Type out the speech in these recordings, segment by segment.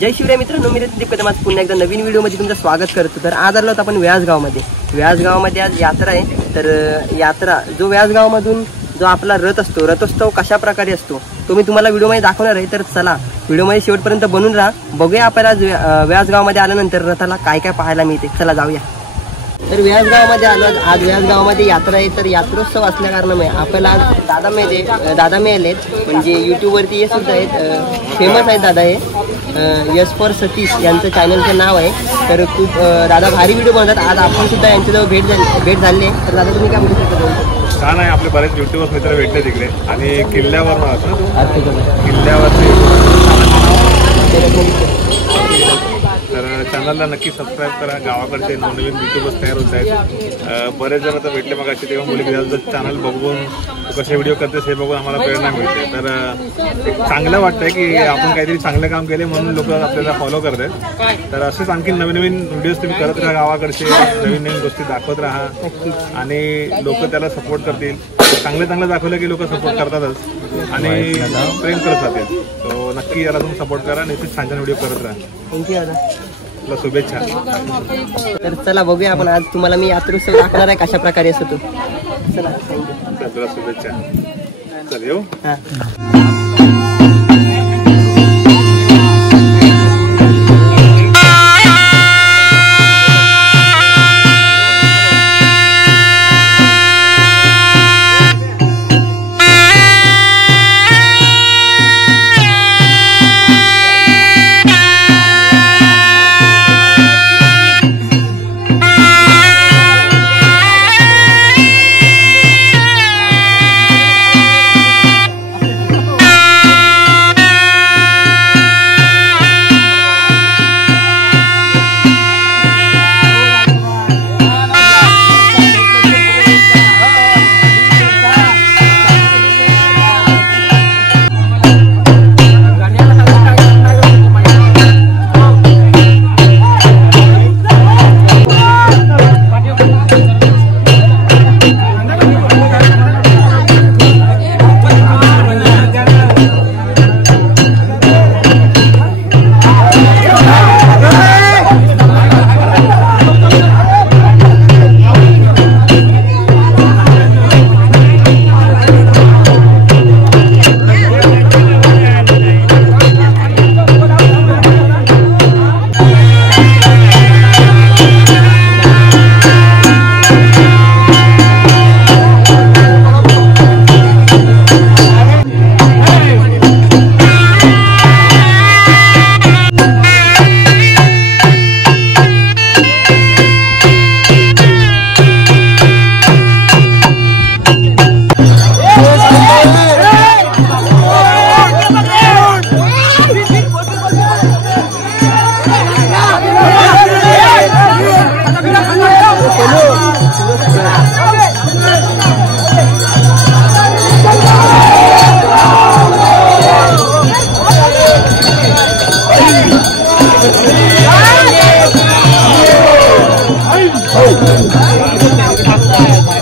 जय शिवराय मित्रांनो, मी दीप कदम आज पुन्हा एकदा नवीन व्हिडिओमध्ये तुमचं स्वागत करतो। तर आज आलो आपण व्यासगावमध्ये आज यात्रा आहे। तर यात्रा जो व्यासगावमधून जो आपला रथोत्सव कशा प्रकारे असतो तो मी तुम्हाला व्हिडिओमध्ये दाखवणार आहे। तर चला व्हिडिओमध्ये शेवटपर्यंत बनून राहा, बघूया आपल्याला व्यासगावमध्ये आल्यानंतर रथाला काय काय पाहायला मिळते। चला जाऊया। तर व्यासगावमध्ये आलो, आज व्यासगावमध्ये यात्रा आहे। तर यात्रोत्सव असल्या कारणामुळे आपल्याला आज दादा मिळाले, म्हणजे यूट्यूबवरती हे सुद्धा आहेत, फेमस आहेत दादा। हे यस फॉर सतीश यांचं चॅनलचं नाव आहे। तर खूप दादा भारी व्हिडिओ बनवतात। आज आपण सुद्धा यांच्याजवळ भेट झाली आहे। तर दादा तुम्ही काय म्हणू शकता? छान आहे, आपले बरेच युट्यूबर मित्र भेटले तिकडे आणि किल्ल्यावर किल्ल्यावरती तर चॅनलला नक्की सबस्क्राईब करा। गावाकडचे नवनवीन युट्यूबर्स तयार होत आहेत, बरेच जण तर भेटले मग अशी तेव्हा मुली चॅनल बघून कसे व्हिडिओ करतेस हे बघून आम्हाला प्रेरणा मिळते। तर चांगलं वाटतंय की आपण काहीतरी चांगलं काम केले म्हणून लोक आपल्याला फॉलो करतात। तर असेच आणखी नवीन नवीन व्हिडिओज तुम्ही करत राहा, गावाकडचे नवीन नवीन गोष्टी दाखवत राहा आणि लोक त्याला सपोर्ट करतील। चांगलं दाखवलं की लोक सपोर्ट करतातच आणि प्रेम करत राहतील। तो नक्की याला तुम्ही सपोर्ट करा, निश्चित छान छान व्हिडिओ करत राहा। थँक्यू दादा, तुला शुभेच्छा। तर चला बघूया आपण आज तुम्हाला मी यात्रोत्सव दाखवणार आहे कशा प्रकारे असतो तो। चला तुला शुभेच्छा। चल येऊ।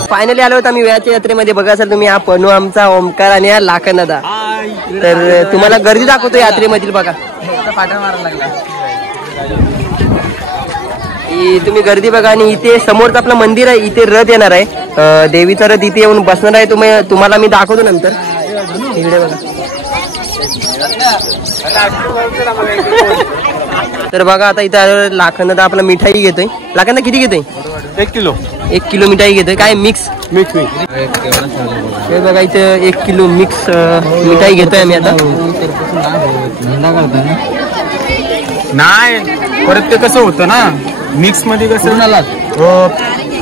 फायनली आलो होतो आम्ही व्याच्या यात्रेमध्ये। बघा असाल तुम्ही, हा पनू आमचा ओमकार आणि हा लाखन दादा। तर तुम्हाला गर्दी दाखवतो यात्रेमधील। बघा तुम्ही गर्दी बघा, आणि इथे समोरचं आपलं मंदिर आहे, इथे रथ येणार आहे, देवीचा रथ इथे येऊन बसणार आहे। तुम्हाला मी दाखवतो नंतर। इकडे बघा। तर बघा आता इथे लाखन दादा आपला मिठाई घेतोय। लाखन दादा किती घेतोय? 1 किलो मिठाई घेतोय। काय मिक्स हे बघा, इथे 1 किलो मिक्स मिठाई घेतोय आम्ही आता। नाही परत ते कसं होतं ना, मिक्स मध्ये कसं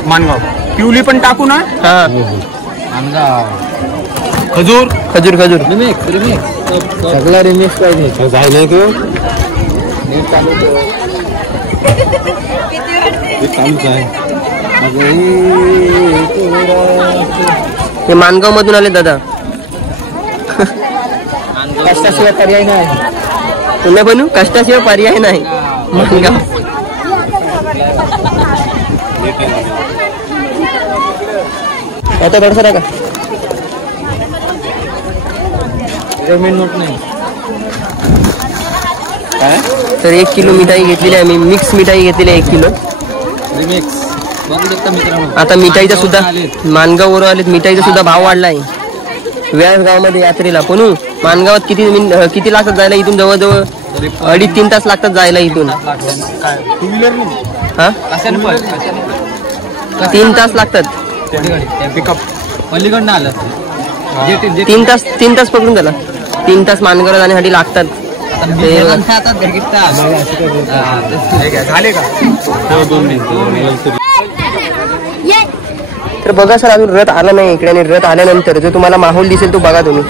मानगाव पिवली पण टाकू ना। खजूर सगळा रिमिक्स पाहिजे जाय नाही तो हे मानगाव मधून आले दादा। कष्टाशिवाय पर्याय नाही, तुला बनू कष्टाशिवाय पर्याय नाही मानगाव। आता थोडंसं का पेमेंट नोट नाही काय तर 1 किलो मिठाई घेतलेली आहे मी, मिक्स मिठाई घेतलेली आहे 1 किलो. आता मिठाईचा सुद्धा मानगाववरून आलेत, मिठाईचा सुद्धा भाव वाढला आहे व्यास गावामध्ये यात्रेला. पण मानगावात किती लागतात जायला इथून? जवळजवळ 2.5-3 तास लागतात जायला इथून. हा 3 तास लागतात पिकअप पलीकडनं आलं 3 तास पकडून झाला. 3 तास मानगावला जाण्यासाठी लागतात. झाले का? तर बघा सर, अजून रथ आला नाही इकडे, आणि रथ आल्यानंतर जो तुम्हाला माहोल दिसेल तो बघा तुम्ही.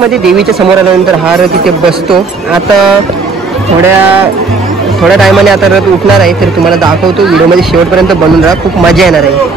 मध्ये देवीच्या समोर आल्यानंतर हा रथ इथे बसतो. आता थोड्या टायमाने आता रथ उठणार आहे, तर तुम्हाला दाखवतो. व्हिडिओमध्ये शेवटपर्यंत बनून राहा, खूप मजा येणार आहे.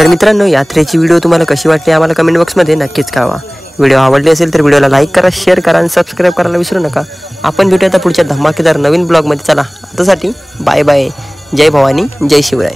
तर मित्रांनो, यात्रेची व्हिडिओ तुम्हाला कशी वाटली आम्हाला कमेंट बॉक्समध्ये नक्कीच कळवा. व्हिडिओ आवडली असेल तर व्हिडिओला लाईक करा, शेअर करा आणि सबस्क्राईब करायला विसरू नका. आपण भेटूया आता पुढच्या धमाकेदार नवीन ब्लॉगमध्ये. चला आतासाठी बाय बाय. जय भवानी, जय शिवराय.